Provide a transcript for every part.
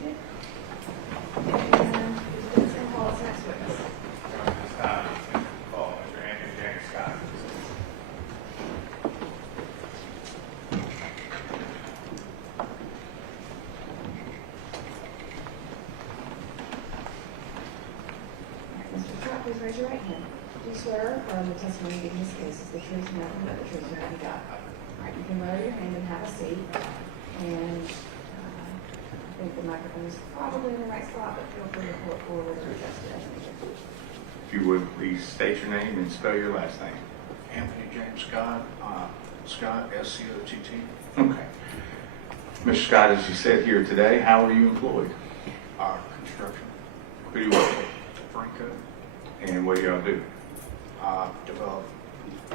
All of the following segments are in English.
seated. And who's going to call us next witness? This time, call Mr. Andrew James Scott. Mr. Scott, please raise your right hand. Do you swear or affirm the testimony given in this case is the truth and nothing but the truth, so help you God? All right, you can lower your hand and have a seat. And I think the microphone is probably in the right spot, but feel free to pull it forward or adjust it as needed. If you would, please state your name and spell your last name. Anthony James Scott, Scott, S-C-O-T-T. Okay. Mr. Scott, as you said here today, how are you employed? Construction, Who do you work for? Franco, And what do y'all do? develop,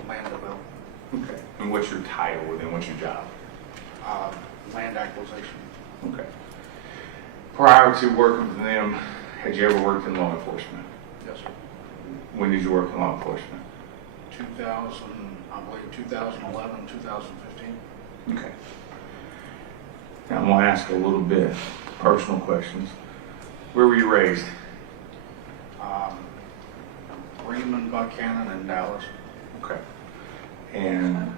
land development, Okay. And what's your title and what's your job? land acquisition. Okay. Prior to working for them, had you ever worked in law enforcement? Yes, sir. When did you work in law enforcement? 2011, 2015. Okay. Now I'm going to ask a little bit personal questions. Where were you raised? Raymond, Buchanan, and Dallas. Okay. And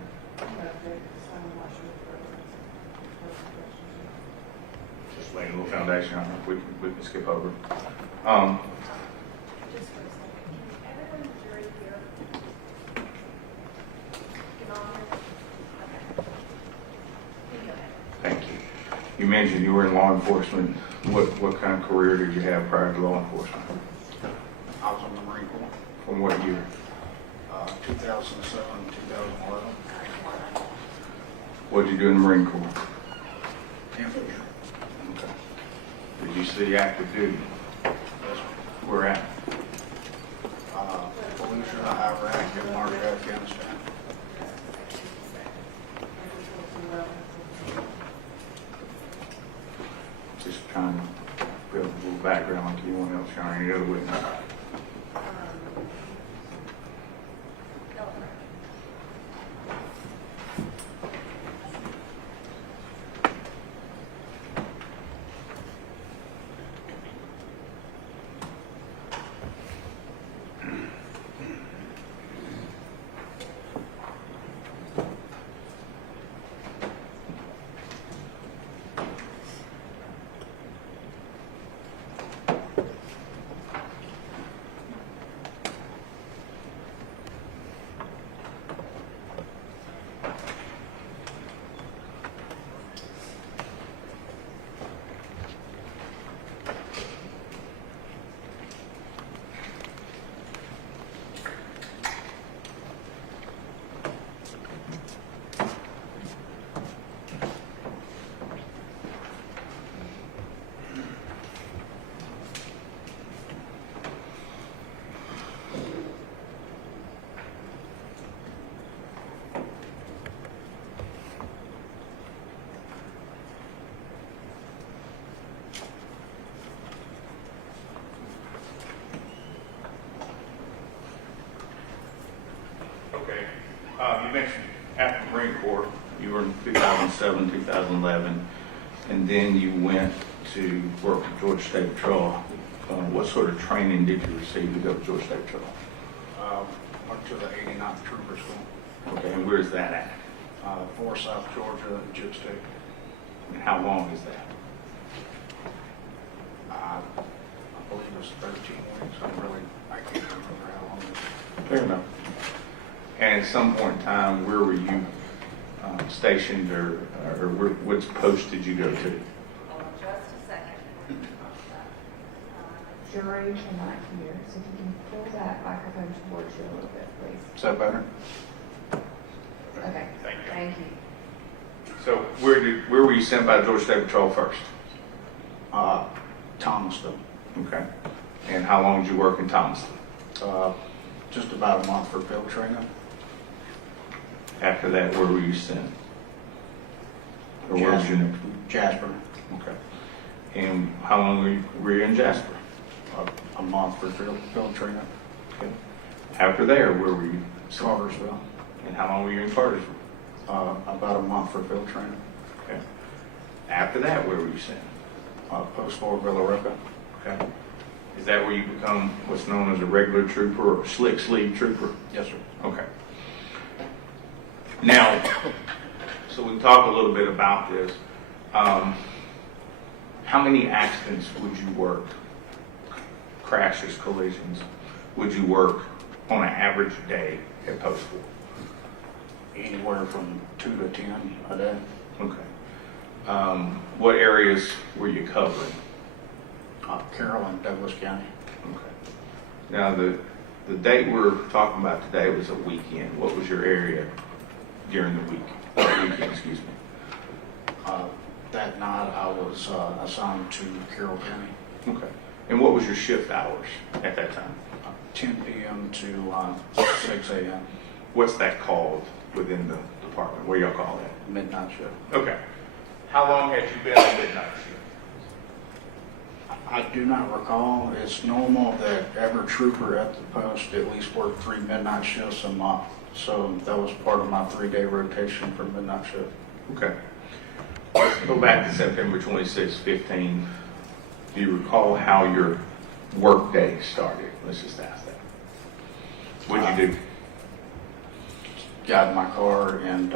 just laying a little foundation. I don't know if we can skip over. Just for a second, can everyone in the jury here get on here? Okay. You go ahead. Thank you. You mentioned you were in law enforcement. What kind of career did you have prior to law enforcement? I was in the Marine Corps, From what year? 2007, 2011. What did you do in the Marine Corps? Infantry. Okay. Did you see active duty? Yes, sir. Where at? Fallujah, Iraq, and Mark, Afghanistan. Just trying to build a little background like anyone else or any other witness. Okay. You mentioned after the Marine Corps, you were in 2007, 2011, and then you went to work with Georgia State Patrol. What sort of training did you receive to go to Georgia State Patrol? Went to the 89th Trooper School, Okay, and where's that at? South Georgia, Jib State. And how long is that? I believe it was 13 weeks. I can't remember how long it was. Fair enough. And at some point in time, where were you stationed, or which post did you go to? Hold on just a second. Jury cannot hear, so if you can pull that microphone towards you a little bit, please. Is that better? Okay. Thank you. Thank you. So where were you sent by Georgia State Patrol first? Thomasville. Okay. And how long did you work in Thomasville? Just about a month for field training. After that, where were you sent? Or where was your next? Jasper. Okay. And how long were you in Jasper? A month for field training. Okay. After there, where were you? Cartersville. And how long were you in Cartersville? About a month for field training. Okay. After that, where were you sent? Post 4 Villa Rica. Okay. Is that where you become what's known as a regular trooper or slick sleeve trooper? Yes, sir. Okay. Now, so we can talk a little bit about this. How many accidents would you work, crashes, collisions, would you work on an average day at Post 4? Anywhere from 2 to 10 a day. Okay. What areas were you covering? Carroll and Douglas County. Okay. Now, the date we're talking about today was a weekend. What was your area during the week? Weekend, excuse me. That night I was assigned to Carroll County. Okay. And what was your shift hours at that time? 10 p.m. to 6 a.m. What's that called within the department? What do y'all call that? midnight shift. Okay. How long had you been on midnight shift? I do not recall. It's normal that every trooper at the post at least work 3 midnight shifts a month. So that was part of my 3-day rotation for midnight shift. Okay. Let's go back to September 26, 15. Do you recall how your work day started? Let's just ask that. What'd you do? Got in my car and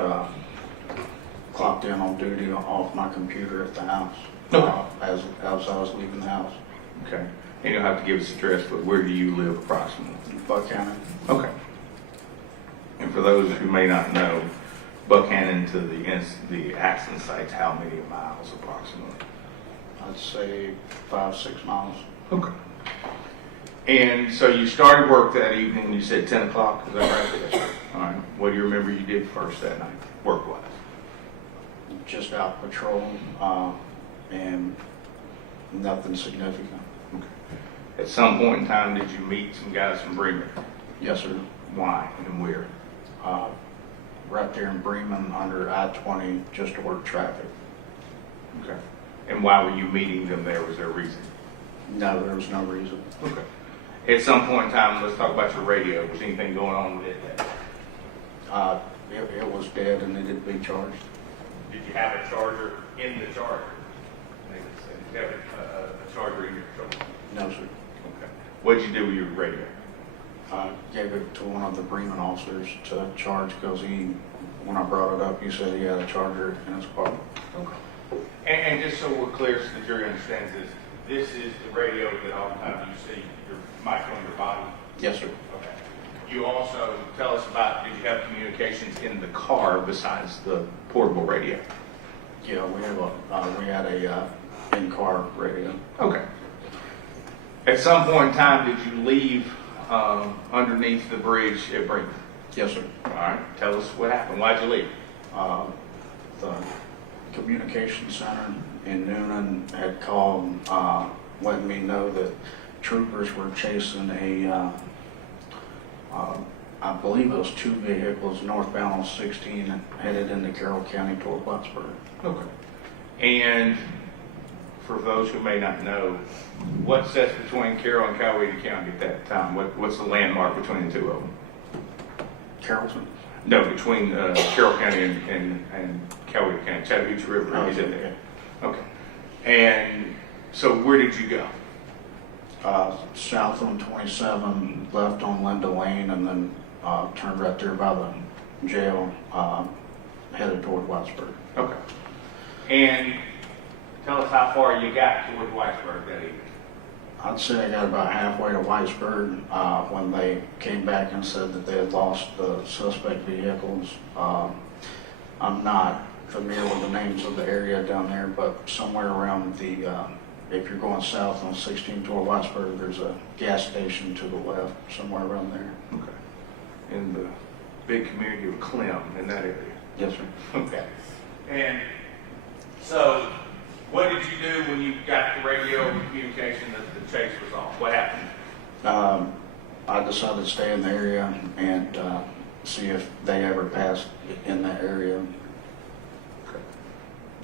clocked in on duty off my computer at the house as I was leaving the house. Okay. And you'll have to give us address, but where do you live approximately? Buckhannon. Okay. And for those who may not know, Buckhannon to the accident site's how many miles approximately? I'd say 5-6 miles. Okay. And so you started work that evening, you said 10 o'clock, is that right? Yes, sir. All right. What do you remember you did first that night, work-wise? Just out patrolling and nothing significant. Okay. At some point in time, did you meet some guys from Bremen? Yes, sir. Why and where? Right there in Bremen under I-20 just to work traffic. Okay. And why were you meeting them there? Was there a reason? No, there was no reason. Okay. At some point in time, let's talk about your radio. Was anything going on with it? It was dead and needed to be charged. Did you have a charger in the charger? Did you have a charger in your truck? No, sir. Okay. What did you do with your radio? Gave it to one of the Bremen officers to charge because when I brought it up, he said he had a charger in his car. Okay. And just so we're clear, so the jury understands this is the radio that all the time you see your mic on your body? Yes, sir. Okay. You also tell us about, did you have communications in the car besides the portable radio? Yeah, we had a in-car radio. Okay. At some point in time, did you leave underneath the bridge at Bremen? Yes, sir. All right. Tell us what happened. Why'd you leave? The communication center in Noonan had called, letting me know that troopers were chasing I believe it was 2 vehicles northbound on 16 headed into Carroll County toward Plattsburgh. Okay. And for those who may not know, what sets between Carroll and Coweta County at that time? What's the landmark between the two of them? Carrollton? No, between Carroll County and Coweta County, Chattahoochee River is in there. Okay. And so where did you go? South on 27, left on Linda Lane, and then turned right there by the jail, headed toward Whitesburg. Okay. And tell us how far you got toward Whitesburg that evening. I'd say I got about halfway to Whitesburg when they came back and said that they had lost the suspect vehicles. I'm not familiar with the names of the area down there, but somewhere around if you're going south on 16 toward Whitesburg, there's a gas station to the left, somewhere around there. Okay. In the big community of Clem, in that area. Yes, sir. Okay. And so, what did you do when you got the radio communication that the chase was off? What happened? I decided to stay in the area and see if they ever passed in that area.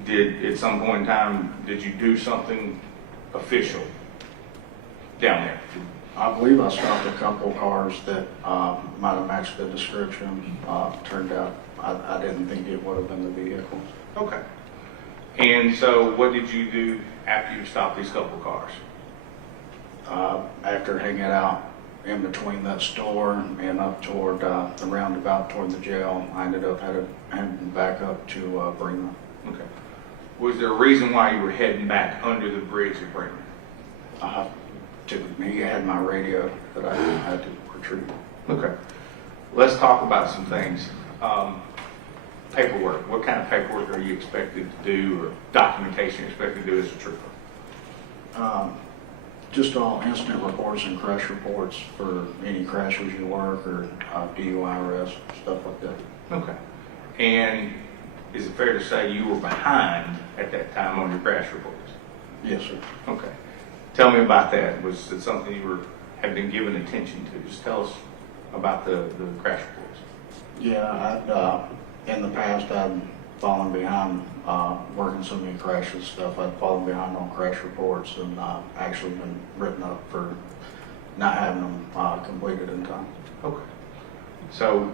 Okay. At some point in time, did you do something official down there? I believe I stopped a couple cars that might have matched the description. Turned out I didn't think it would have been the vehicles. Okay. And so what did you do after you stopped these couple cars? After hanging out in between that store and up toward the roundabout toward the jail, I ended up heading back up to Bremen. Okay. Was there a reason why you were heading back under the bridge at Bremen? He had my radio that I had to retrieve. Okay. Let's talk about some things. Paperwork. What kind of paperwork are you expected to do, or documentation you're expected to do as a trooper? Just all incident reports and crash reports for any crashes you work or DUI arrests, stuff like that. Okay. And is it fair to say you were behind at that time on your crash reports? Yes, sir. Okay. Tell me about that. Was it something you have been given attention to? Just tell us about the crash reports. Yeah, in the past I'd fallen behind working so many crashes and stuff. I'd fallen behind on crash reports and actually been written up for not having them completed in time. Okay. So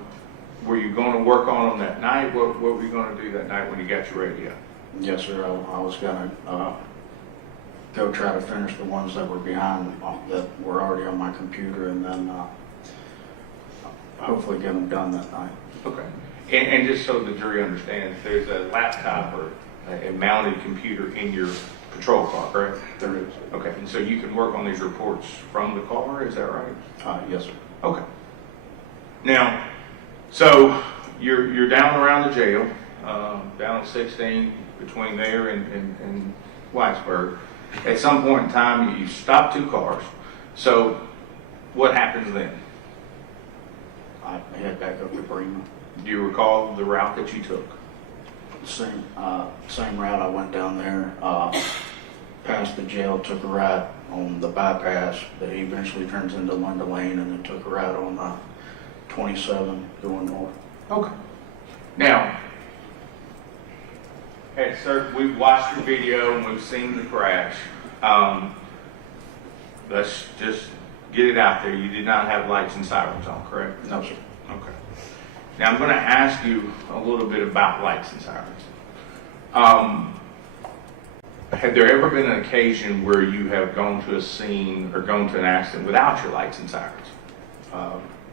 were you going to work on them that night? What were you going to do that night when you got your radio? Yes, sir. I was going to go try to finish the ones that were behind that were already on my computer, and then hopefully get them done that night. Okay. And just so the jury understands, there's a laptop or a mounted computer in your patrol car, correct? There is. Okay. And so you can work on these reports from the car, is that right? Yes, sir. Okay. Now, so you're down around the jail, down at 16, between there and Whitesburg. At some point in time, you stop two cars. So what happens then? I head back up to Bremen. Do you recall the route that you took? Same route. I went down there, past the jail, took a right on the bypass that eventually turns into Linda Lane, and then took a right on 27 going north. Okay. Now, we've watched your video and we've seen the crash. Let's just get it out there. You did not have lights and sirens on, correct? No, sir. Okay. Now I'm going to ask you a little bit about lights and sirens. Have there ever been an occasion where you have gone to a scene or gone to an accident without your lights and sirens?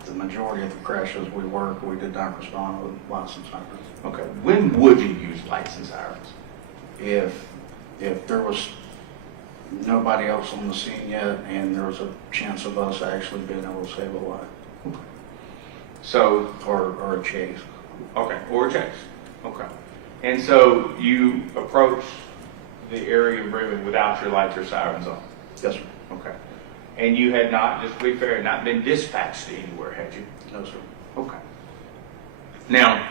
The majority of the crashes we did not respond with lights and sirens. Okay. When would you use lights and sirens? If there was nobody else on the scene yet, and there was a chance of us actually being able to save a life. Okay. So, or a chase. Okay, or a chase. Okay. And so you approached the area in Bremen without your lights or sirens on? Yes, sir. Okay. And you had not, just to be fair, not been dispatched anywhere, had you? No, sir. Okay. Now,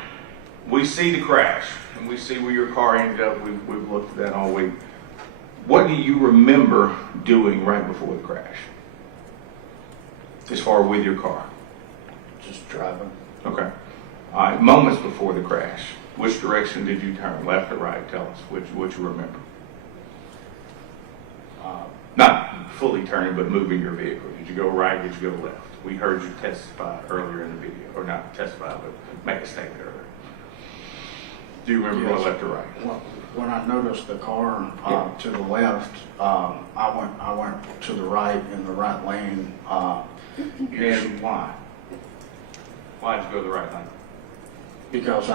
we see the crash, and we see where your car ended up. We've looked at that all week. What do you remember doing right before the crash? As far with your car? Just driving. Okay. All right. Moments before the crash, which direction did you turn, left or right? Tell us what you remember. Not fully turning, but moving your vehicle. Did you go right? Did you go left? We heard you testify earlier in the video, or not testify, but make a statement earlier. Do you remember going left or right? Well, when I noticed the car to the left, I went to the right in the right lane. And why? Why did you go the right lane? Because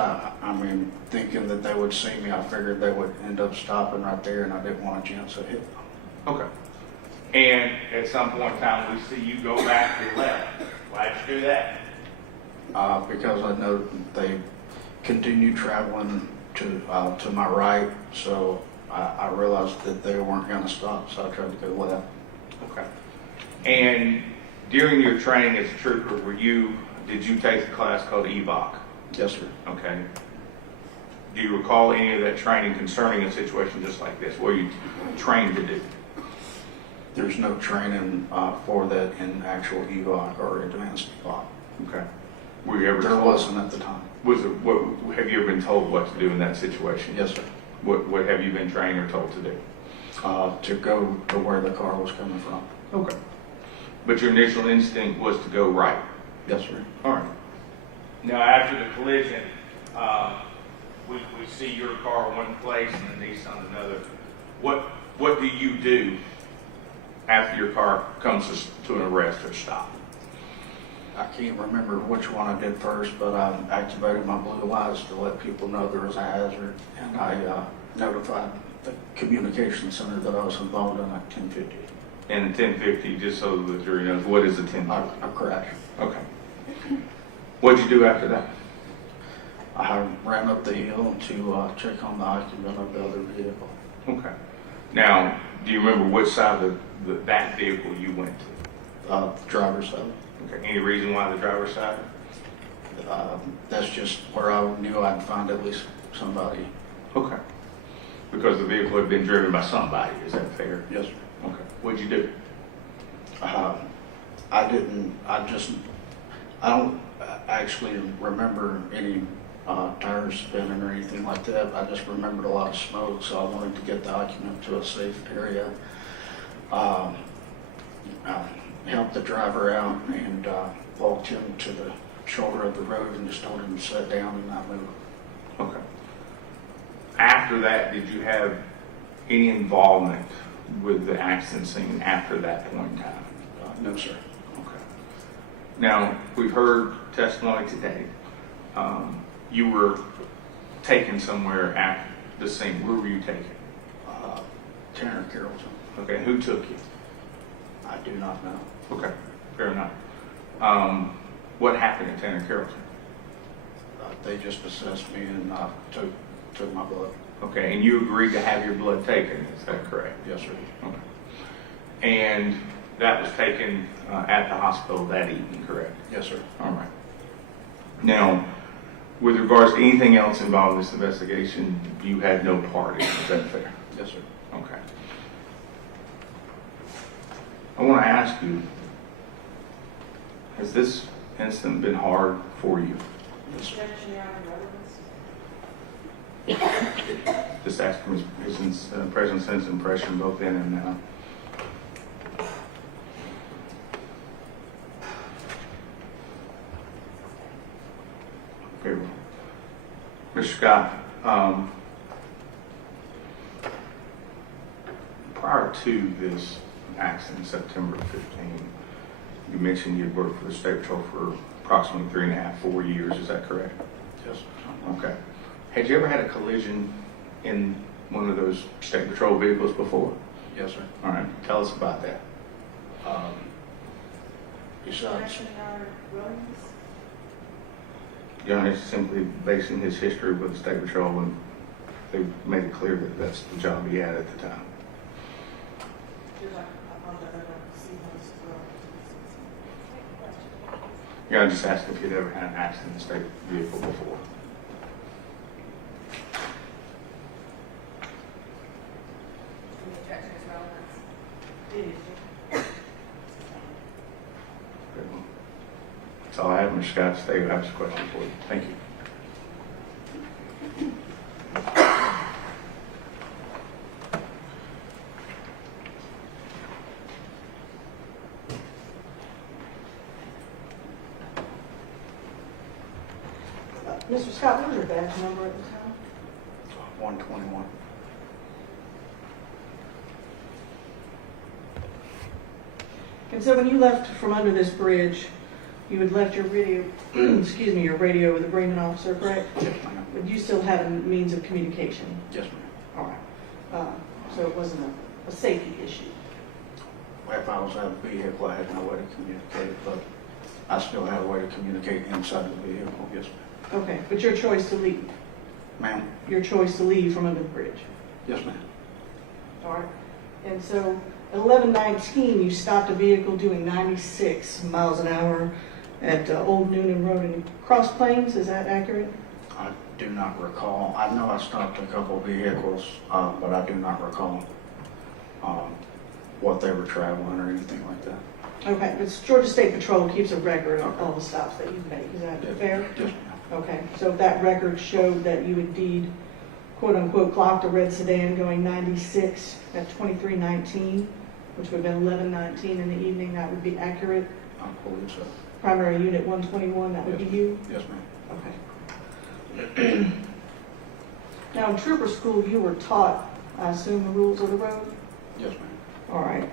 thinking that they would see me, I figured they would end up stopping right there, and I didn't want a chance to hit them. Okay. And at some point in time, we see you go back to the left. Why did you do that? Because I know they continued traveling to my right, so I realized that they weren't going to stop, so I tried to go left. Okay. And during your training as a trooper, did you take a class called EVOC? Yes, sir. Okay. Do you recall any of that training concerning a situation just like this? What are you trained to do? There's no training for that in actual EVOC or advanced EVOC. Okay. Were you ever There told? wasn't at the time. Have you ever been told what to do in that situation? Yes, sir. What have you been trained or told to do? To go to where the car was coming from. Okay. But your initial instinct was to go right? Yes, sir. All right. Now, after the collision, we see your car one place and the Nissan another. What do you do after your car comes to an arrest or stop? I can't remember which one I did first, but I activated my blue lights to let people know there was a hazard, and I notified the communication center that I was involved in at 1050. And 1050, just so the jury knows, what is a 1050? A crash. Okay. What'd you do after that? I ran up the hill to check on the occupant of the other vehicle. Okay. Now, do you remember which side of that vehicle you went to? The driver's side. Okay. Any reason why the driver's side? That's just where I knew I'd find at least somebody. Okay. Because the vehicle had been driven by somebody, is that fair? Yes, sir. Okay. What'd you do? I don't actually remember any tires spinning or anything like that. I just remembered a lot of smoke, so I wanted to get the occupant to a safe area. I helped the driver out and walked him to the shoulder of the road and just told him to sit down and not move. Okay. After that, did you have any involvement with the accident scene after that point in time? No, sir. Okay. Now, we've heard testimony today. You were taken somewhere at the scene. Where were you taken? Tanner Carrollton. Okay. Who took you? I do not know. Okay. Fair enough. What happened at Tanner Carrollton? They just assessed me and took my blood. Okay. And you agreed to have your blood taken. Is that correct? Yes, sir. Okay. And that was taken at the hospital that evening, correct? Yes, sir. All right. Now, with regards to anything else involved in this investigation, you had no part in it. Is that fair? Yes, sir. Okay. I want to ask you, has this incident been hard for you? Yes, sir. Just ask him his present sense impression both then and now. Okay. Mr. Scott, prior to this accident, September 15, you mentioned you'd worked for the State Patrol for approximately 3.5, 4 years. Is that correct? Yes, sir. Okay. Had you ever had a collision in one of those State Patrol vehicles before? Yes, sir. All right. Tell us about that. Besides, John is simply basing his history with the State Patrol, and they made it clear that that's the job he had at the time. Yeah, I just asked if you'd ever had an accident in a state vehicle before. That's all I have, Mr. Scott. Stay, I have some questions for you. Thank you. Mr. Scott, what was your badge number at the time? 121. And so when you left from under this bridge, you had left your radio, excuse me, your radio with the Bremen officer, correct? Yes, ma'am. But you still had a means of communication. Yes, ma'am. All right. So it wasn't a safety issue. If I was out of the vehicle, I had no way to communicate, but I still had a way to communicate inside the vehicle. Yes, ma'am. Okay, but your choice to leave, Ma'am? your choice to leave from under the bridge. Yes, ma'am. All right. And so at 11:19, you stopped a vehicle doing 96 miles an hour at Old Noonan Road in Cross Plains. Is that accurate? I do not recall. I know I stopped a couple vehicles, but I do not recall what they were traveling or anything like that. Okay, but Georgia State Patrol keeps a record of all the stops that you've made. Is that fair? Yes, ma'am. Okay, so if that record showed that you indeed, quote unquote, clocked a red sedan going 96 at 23:19, which would have been 11:19 in the evening, that would be accurate? I believe so. Primary unit 121, that would be you? Yes, ma'am. Okay. Now, in trooper school, you were taught, I assume, the rules of the road? Yes, ma'am. All right.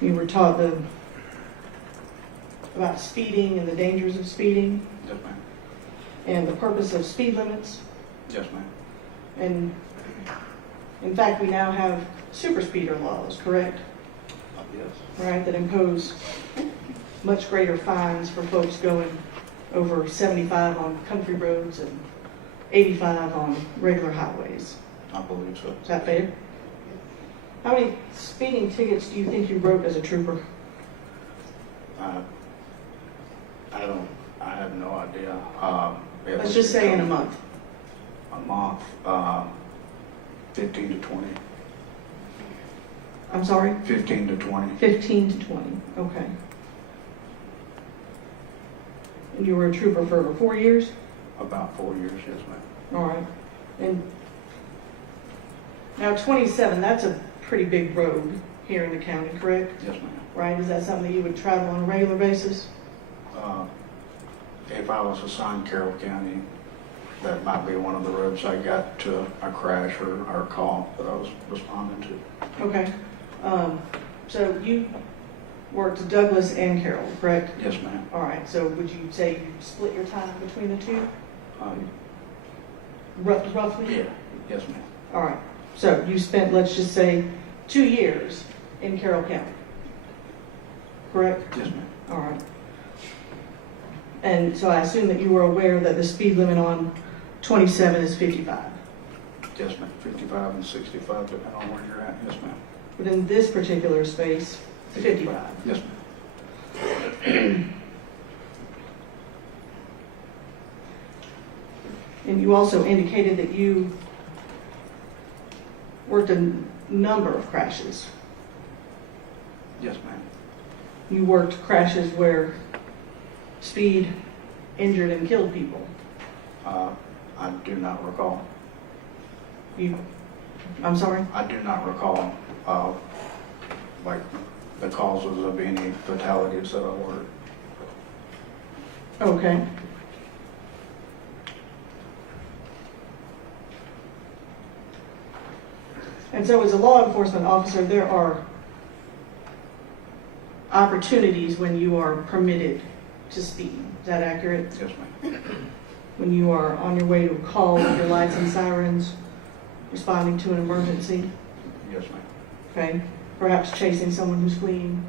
You were taught about speeding and the dangers of speeding Yes, ma'am. and the purpose of speed limits. Yes, ma'am. And in fact, we now have super speeder laws, correct? Yes. Right, that impose much greater fines for folks going over 75 on country roads and 85 on regular highways. I believe so. Is that fair? How many speeding tickets do you think you wrote as a trooper? I have no idea. Let's just say in a month. A month, 15 to 20. I'm sorry? 15 to 20. 15 to 20, okay. And you were a trooper for over 4 years? About 4 years, yes, ma'am. All right. And now 27, that's a pretty big road here in the county, correct? Yes, ma'am. Right, is that something that you would travel on a regular basis? If I was assigned Carroll County, that might be one of the roads I got to a crash or a call that I was responding to. Okay. So you worked Douglas and Carroll, correct? Yes, ma'am. All right, so would you say you split your time between the two, roughly? Yeah, yes, ma'am. All right, so you spent, let's just say, 2 years in Carroll County, correct? Yes, ma'am. All right. And so I assume that you were aware that the speed limit on 27 is 55. Yes, ma'am. 55 and 65, depending on where you're at. Yes, ma'am. But in this particular space, 55. Yes, ma'am. And you also indicated that you worked a number of crashes. Yes, ma'am. You worked crashes where speed injured and killed people. I do not recall. I'm sorry? I do not recall, like, the causes of any fatalities that I worked. Okay. And so as a law enforcement officer, there are opportunities when you are permitted to speed. Is that accurate? Yes, ma'am. When you are on your way to a call with your lights and sirens, responding to an emergency, Yes, ma'am. okay? Perhaps chasing someone who's fleeing,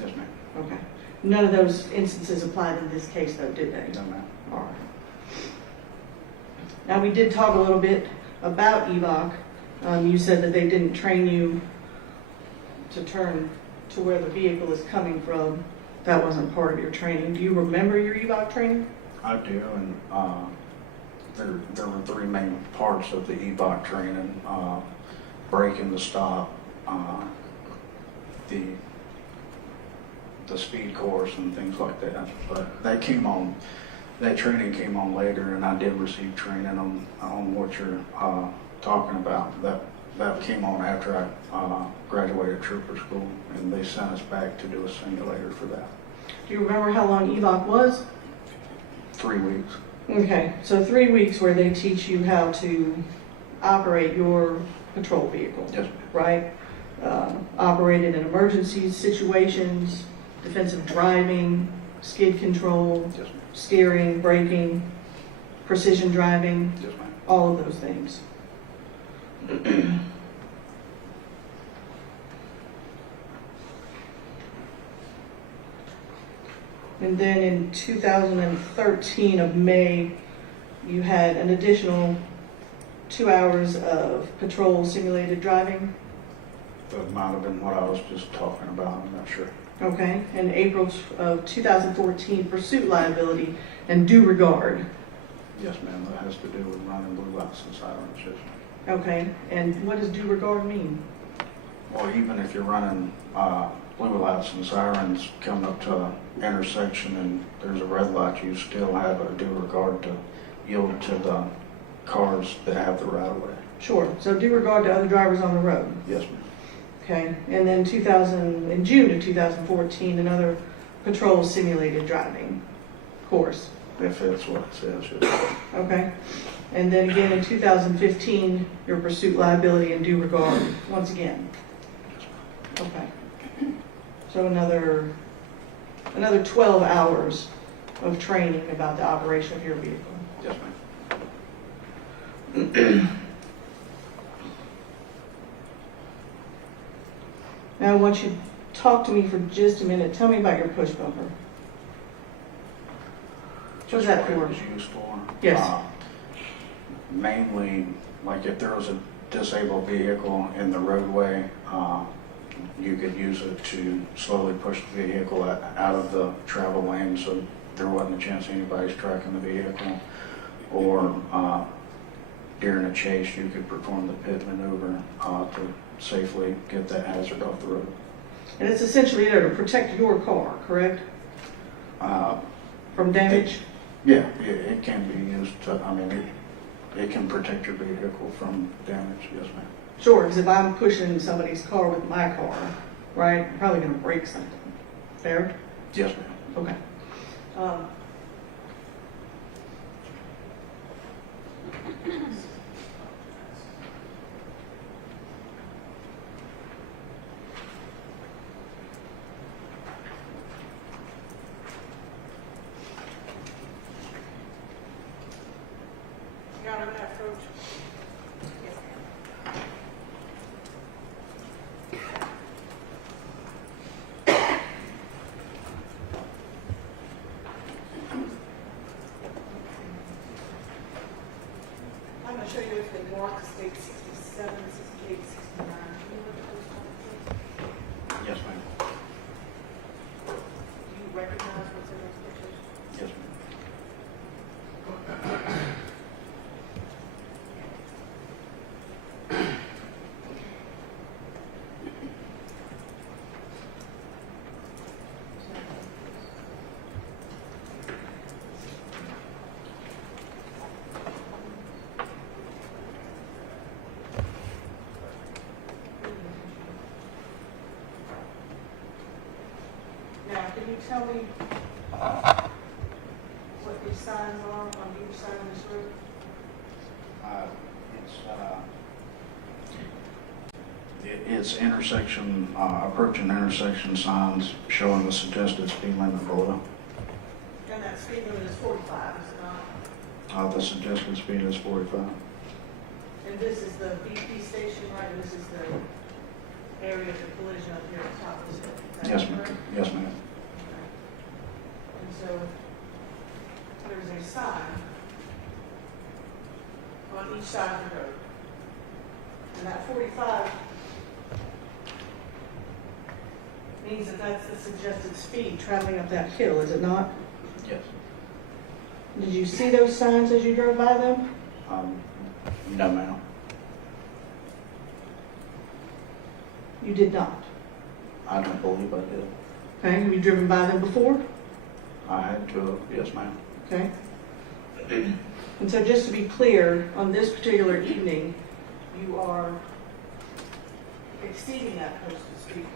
Yes, ma'am. okay? None of those instances applied in this case though, did they? No, ma'am. All right. Now, we did talk a little bit about EVOC. You said that they didn't train you to turn to where the vehicle is coming from. That wasn't part of your training. Do you remember your EVOC training? I do, and there were three main parts of the EVOC training: braking the stop, the speed course, and things like that. But that training came on later, and I did receive training on what you're talking about. That came on after I graduated trooper school, and they sent us back to do a simulator for that. Do you remember how long EVOC was? 3 weeks. Okay, so 3 weeks where they teach you how to operate your patrol vehicle, Yes, ma'am. right? Operate it in emergency situations, defensive driving, skid control, Yes, ma'am. steering, braking, precision driving, Yes, ma'am. all of those things. And then in 2013 of May, you had an additional 2 hours of patrol simulated driving. That might have been what I was just talking about, I'm not sure. Okay, and April of 2014, pursuit liability and due regard. Yes, ma'am, that has to do with running blue lights and sirens, yes, ma'am. Okay, and what does due regard mean? Well, even if you're running blue lights and sirens coming up to an intersection and there's a red light, you still have a due regard to yield to the cars that have the right of way. Sure, so due regard to other drivers on the road. Yes, ma'am. Okay, and then in June of 2014, another patrol simulated driving course. If that's what it says, yes. Okay, And then again in 2015, your pursuit liability and due regard, once again. Okay. So another 12 hours of training about the operation of your vehicle. Yes, ma'am. Now I want you to talk to me for just a minute. Tell me about your push bumper. What's that What it for? was used for? Yes. Mainly, like if there was a disabled vehicle in the roadway, you could use it to slowly push the vehicle out of the travel lane so there wasn't a chance anybody's tracking the vehicle. Or during a chase, you could perform the pit maneuver to safely get that hazard off the road. And it's essentially there to protect your car, correct? From damage? Yeah, it can be used to, I mean, it can protect your vehicle from damage, yes, ma'am. Sure, because if I'm pushing somebody's car with my car, right, I'm probably going to break something. Fair? Yes, ma'am. Okay. Got it, that coach. I'm going to show you if they mark state 67, 68, 69. Can you look at those ones, please? Yes, ma'am. Do you recognize what's in those pictures? Yes, ma'am. Now, can you tell me what these signs are on either side of this road? It's intersection, approaching intersection signs showing the suggested speed limit below. And that speed limit is 45, is it not? The suggested speed is 45. And this is the BP station, right? And this is the area of the collision up here at the top of this hill. Is that Yes, ma'am. correct? Yes, ma'am. Okay. And so there's a sign on each side of the road. And that 45 means that that's the suggested speed traveling up that hill, is it not? Yes. Did you see those signs as you drove by them? No, ma'am. You did not. I don't believe I did. Okay, have you driven by them before? I had to, yes, ma'am. Okay. And so just to be clear, on this particular evening, you are exceeding that posted speed limit.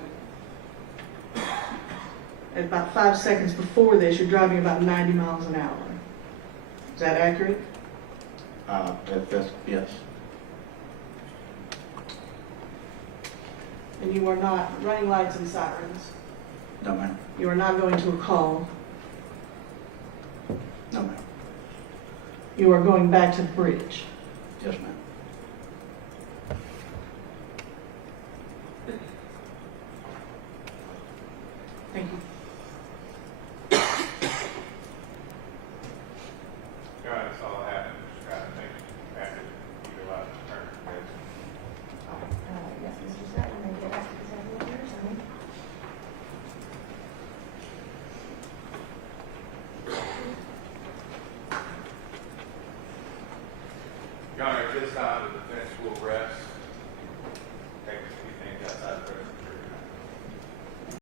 At about 5 seconds before this, you're driving about 90 miles an hour. Is that accurate? Yes. And you are not running lights and sirens. No, ma'am. You are not going to a call. No, ma'am. You are going back to the bridge. Yes, ma'am. Thank you. All right, that's all I have. Just got to think after you go out and turn the heads. Yes, Mr. Scott, you may get back to the table here, so. Your Honor, at this time, the defense will rest